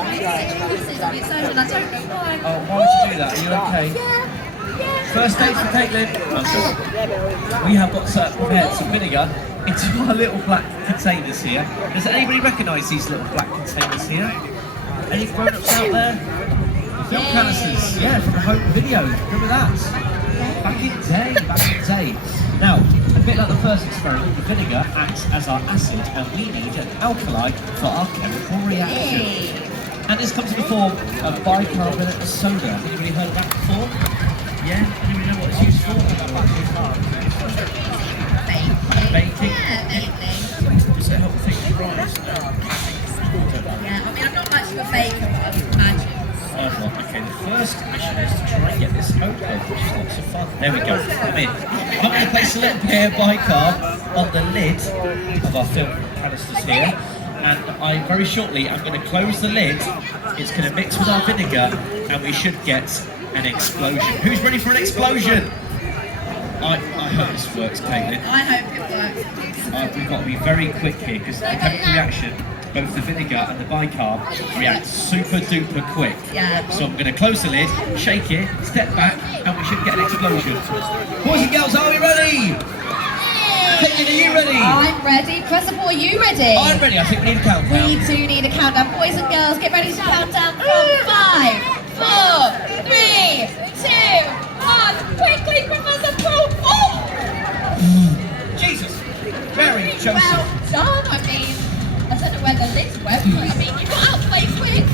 I don't know why. Oh, why would you do that? Are you okay? First date for Caitlin. We have got prepared some vinegar into our little black containers here. Does anybody recognise these little black containers here? Any grown-ups out there? Film canisters, yeah, from the home video. Remember that? Back in day. Now, a bit like the first experiment, the vinegar acts as our acid, and we need an alkali for our chemical reaction. And this comes in the form of bicarbonate of soda. Have anybody heard of that before? Yeah? Anybody know what it's used for? Baking. Yeah, baking. Does it help things rise? Yeah, I mean, I'm not much of a baker, but I would imagine. Okay, the first mission is to try and get this open, which is lots of fun. There we go, I'm in. I'm going to place a little bit of bicarb on the lid of our film canisters here. And very shortly, I'm going to close the lid. It's going to mix with our vinegar, and we should get an explosion. Who's ready for an explosion? I hope this works, Caitlin. I hope it works. We've got to be very quick here, because the chemical reaction, both the vinegar and the bicarb, react super duper quick. Yeah. So I'm going to close the lid, shake it, step back, and we should get an explosion. Boys and girls, are we ready? Caitlin, are you ready? I'm ready. Principal, are you ready? I'm ready. I think we need a countdown. We do need a countdown. Boys and girls, get ready to count down from 5, 4, 3, 2, 1. Quickly, Professor Paul. Jesus. Mary, Joseph. Well done. I mean, I don't know where the lid's went, but I mean, you got out way quick.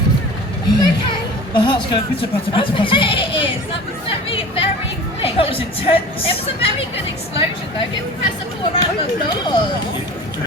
Okay. My heart's going pitter patter, pitter patter. It is. That was very, very quick. That was intense. It was a very good explosion, though. Give Professor Paul a round of applause.